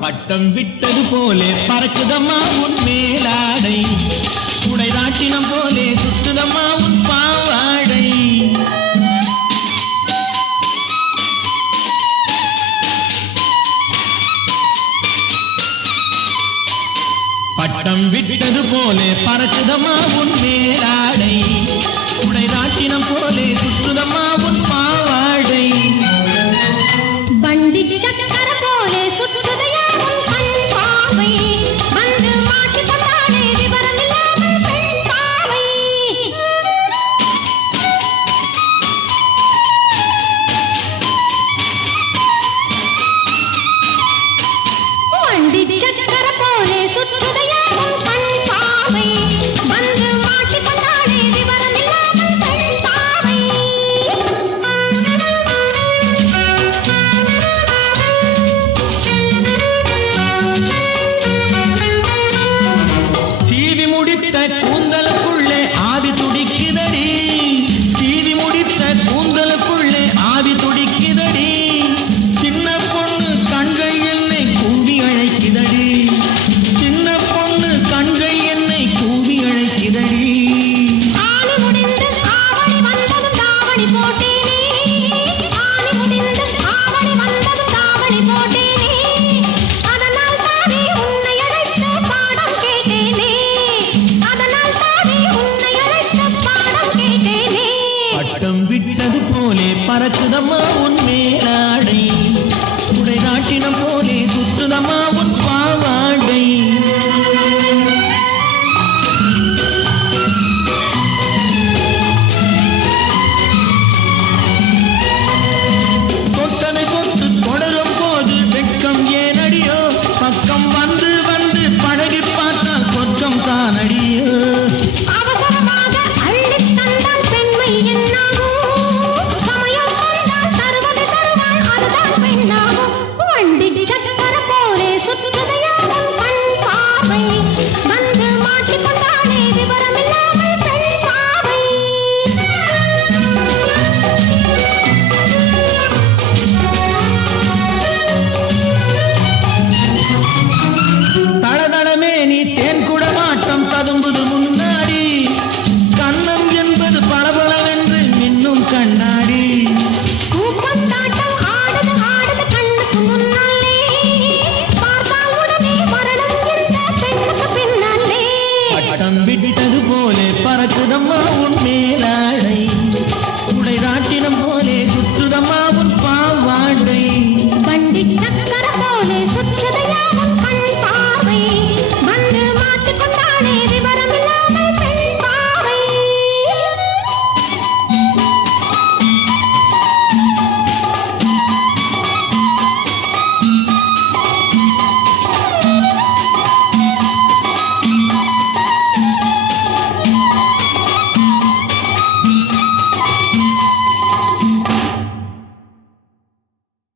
பட்டம் விட்டது போலே பறக்குதம்மா உன் மேலாடை. உடை நாட்டினம் போலே சுத்துதம்மா உன் பாவாடை. பட்டம் விட்டது போலே பறக்குதம்மா உன் மேலாடை that பட்டம் விட்டது போலே பறக்குதம்மா உன் மேலாடை. உடை நாட்டினம் போலே சுத்துதம்மா Hari